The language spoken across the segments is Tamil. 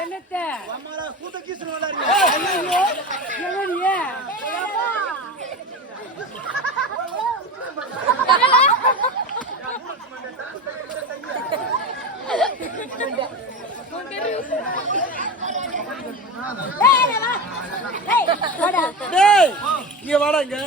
என்னத்த? கூத்த கீசுன விளையாடுறீங்க எவனியே டேய் இங்க வாடா இங்க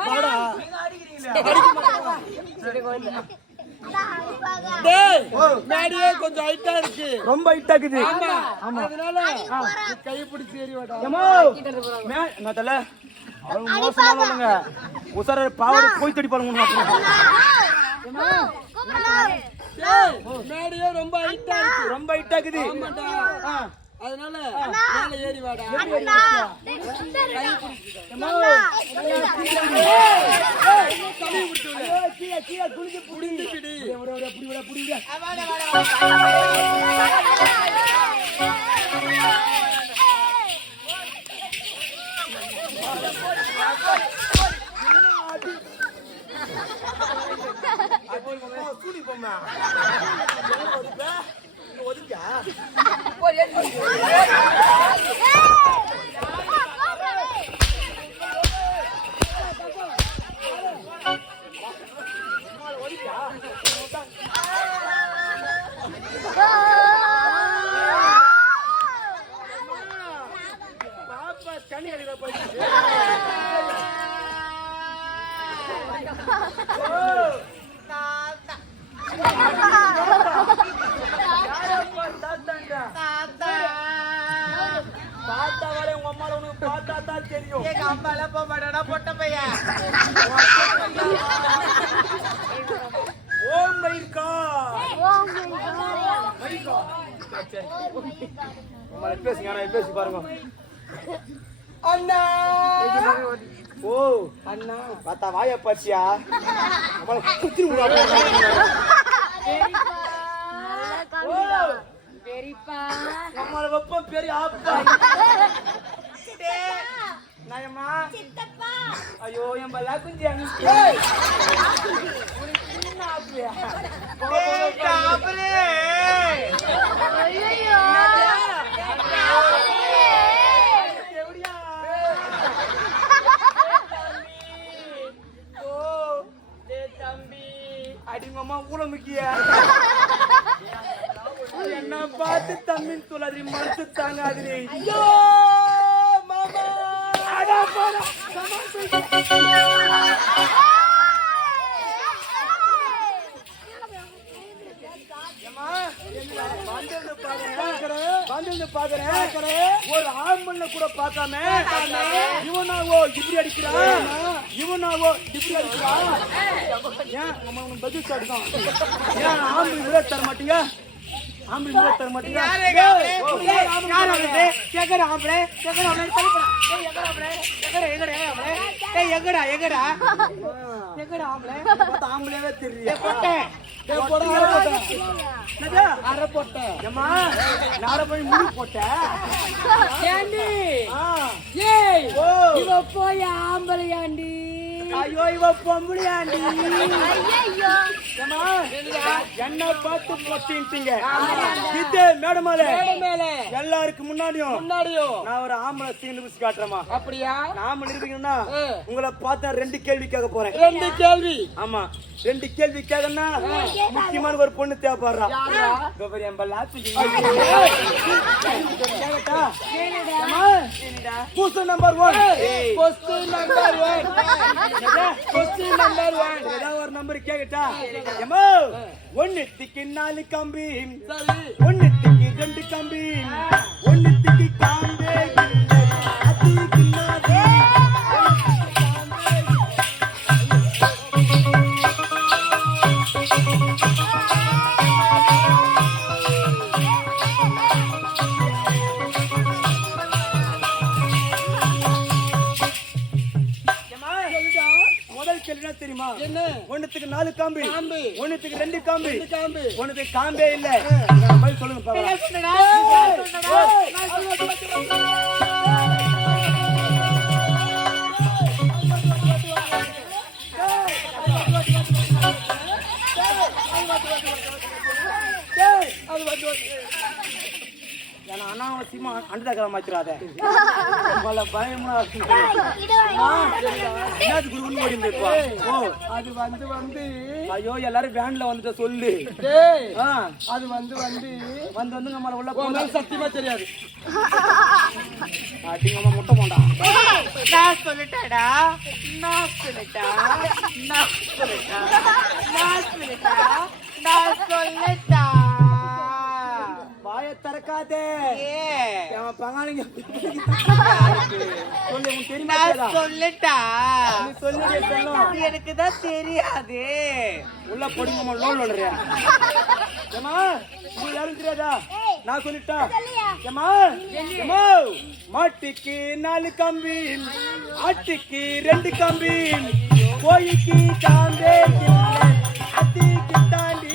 வாடா டேய் மேடியே கொஞ்சம் ஹைட்டா இருக்கு. ரொம்ப ஹைட்டா இருக்குது. ஆமா. அதனால நீ கை பிடிச்சி ஏறி வாடா. ஏமோ நான் தல. அவங்க மோசமானவங்க உசார பாவட போய் தடி பாருங்க. டேய் மேடியே ரொம்ப ஹைட்டா இருக்கு. ரொம்ப ஹைட்டா இருக்குது. ஆமாடா. அதனால மேல ஏறி வாடா கூலி ஒதுக்கா பார்த்தா வர உங்க அம்மால உனக்கு பார்த்தா தான் தெரியும் எங்க அம்மால போக மாட்டானா பொட்ட பையன். Oh my god. உங்களை பேசுங்க ஆனா பேசி பாருங்க. அண்ணா. ஓ அண்ணா. பார்த்தா வாய பாச்சியா நம்மள பெரியப்பா நம்மள வெப்பம் பெரிய ஆப்பா நாயம்மா ஐயோ என் பல்லா குஞ்சி அங்க உனக்கு சின்ன ஆப்பியா எப்படியா ஓ டேய் தம்பி அடிங்கம்மா கூட முக்கிய என்ன பார்த்து தம்பின்னு சொல்லாதீ மனசு தாங்காதீ. ஐயோ மாமா. அடா போடா. ஒரு ஆம்பளை கூட பார்க்காம இவனாவோ இப்படி அடிக்கிறான் இவனாவோ இப்படி அடிக்கிறான் ஏன் நம்ம பதில் சொல்றோம். ஏன் ஆம்பளை விட தர மாட்டீங்க ஆம்பளை ஏய், ஓ, ஏய், ஆம்பளை? ஆம்பளையாவே தெரியல அரை போட்டேன். போய் முடி போட்டேன். இவ போய் ஆம்பளையாண்டி. ஐயோ இவ பொம்பளையாண்டி. ஏம்மா, என்ன பார்த்து பொட்டின்ட்டீங்க இது மேடமாலே மேல எல்லாருக்கும் முன்னாடியும் முன்னாடியும். நான் ஒரு ஆம்பளை சீன் பிடிச்சு காட்டுறேமா அப்படியா? நாம நிரூபிக்கணும்னா. உங்களை பார்த்தா ரெண்டு கேள்வி கேட்க போறேன். ரெண்டு கேள்வி. ஆமா ரெண்டு கேள்வி கேட்கணும்னா முக்கியமான ஒரு பொண்ணு தேவைப்படுறா. என் பல்லா question number one. Question number one question number one ஏதாவது ஒரு number கேக்கட்டா? ஏம்மா, ஒண்ணுத்துக்கு நாலு கம்பி சரி ஒண்ணுத்துக்கு ரெண்டு கம்பி ஒண்ணுத்துக்கு காம்பே ஒண்ணுத்துக்கு நாலு காம்பு. காம்பு. ஒண்ணுத்துக்கு ரெண்டு காம்பு. காம்பு. ஒண்ணுத்துக்கு காம்பே இல்ல. மாதிரி சொல்லுங்க பாக்கலாம் ஏன்னா அனாவசியமா அண்டதக்கரை மாத்திராத உங்களை பயமா என்னது குடுக்குன்னு ஓடி இருப்பா ஓ அது வந்து வந்து. ஐயோ எல்லாரும் வேன்ல வந்துட்ட சொல்லு. அது வந்து வந்து. வந்து வந்து நம்மள உள்ள உன் போனா மேல சத்தியமா தெரியாது. அடிங்கம்மா முட்டை போண்டா. நான் சொல்லிட்டேடா. நான் சொல்லிட்டா. நான் சொல்லிட்டா. நான் சொல்லிட்டா. நான் சொல்லிட்டா. திறக்காதே. என் பங்காளிங்க சொல்லு தெரியுமா? சொல்லிட்டா? செல்லம் எனக்கு தான் தெரியாது. உள்ள பொடிங்கம்மா லோன் லோடுறியா ஏமா உங்களுக்கு யாரும் தெரியாதா? நான் சொல்லிட்டா? ஏமா ஏமா மாட்டுக்கு நாலு கம்பி ஆட்டுக்கு ரெண்டு கம்பி கோழிக்கு காம்பே இல்லை அத்திக்கு தாண்டி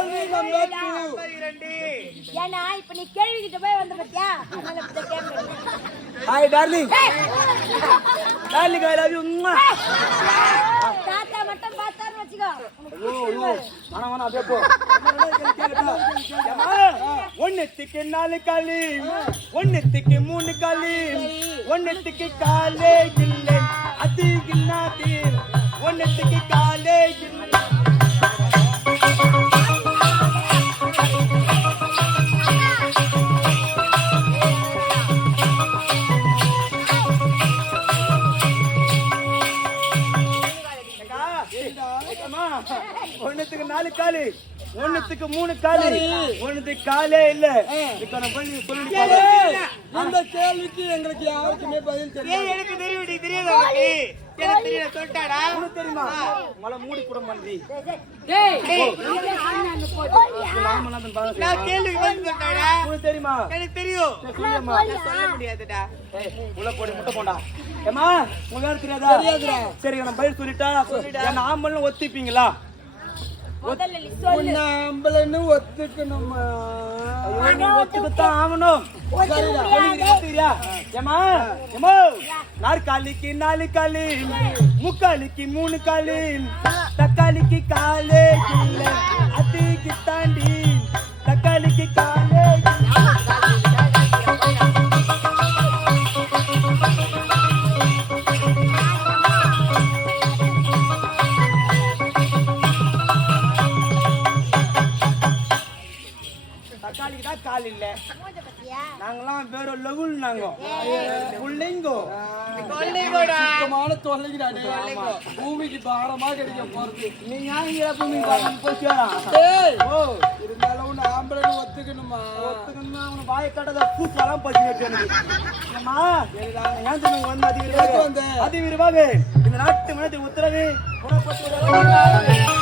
கேள்வி நம்பர் டூ நம்பர் இரண்டு. ஏன்னா இப்ப நீ கேள்வி கிட்ட போய் வந்த பத்தியா? அதனால இப்படி கேட்கறேன் hi darling darling I love you தாத்தா மட்டும் பார்த்தான்னு வச்சுக்கோ. ஐயோ ஐயோ. ஆனா வேணா அப்படியே போ. ஏம்மா, ஒண்ணுத்துக்கு நாலு காலு ஒண்ணுத்துக்கு மூணு காலு ஒண்ணுத்துக்கு காலே இல்லை அது ஒண்ணுத்துக்கு காலே இல்லை. ஒண்ணுத்துக்கு நாலு காலு ஒண்ணுத்துக்கு மூணு காலு. ஒண்ணுத்துக்கு காலே இல்ல. போய் நீங்க சொல்லி இந்த கேள்விக்கு எங்களுக்கு யாருக்குமே பதில் ஏன் தெரியாது எனக்கு தெரியும் தெரியாது எனக்கு தெரியல சொல்லிட்டாடா? உனக்கு தெரியுமா? மலை மூடி கூட டேய் நான் கேள்விக்கு பதில் சொல்லிட்டாடா உனக்கு தெரியுமா? எனக்கு தெரியும். சொல்ல முடியாதுடா. உள்ள போடி முட்டை போண்டா. ஏமா உங்க யாரும் தெரியாதா. சரி நான் பதில் சொல்லிட்டா. என்ன ஆம்பளை ஒத்திப்பீங்களா? முதல்ல நீ சொல்லு. உன்னை ஆம்பளைன்னு ஒத்துக்கணுமா? ஒத்துக்கத்தான் ஆகணும் நாற்காலிக்கு நாலு காலு முக்காலிக்கு மூணு காலு தக்காளிக்கு காலே இல்ல. தாண்டி தக்காளிக்கு காலே கால் இல்ல. நாங்கெல்லாம் வேற லெவல் நாங்க. பிள்ளைங்கோ. சுத்தமான பூமிக்கு பாரமா கிடைக்க போறது. நீ ஞாயிறு பூமி ஓ இருந்தாலும் ஆம்பளைன்னு ஒத்துக்கணுமா? ஒத்துக்கணும்னா அவனை வாயை கட்டத பச்சு எனக்கு. அம்மா ஏன் வந்து வந்த? விரிவாக இந்த நாட்டு மனத்தை உத்தரவு. புறப்பட்டு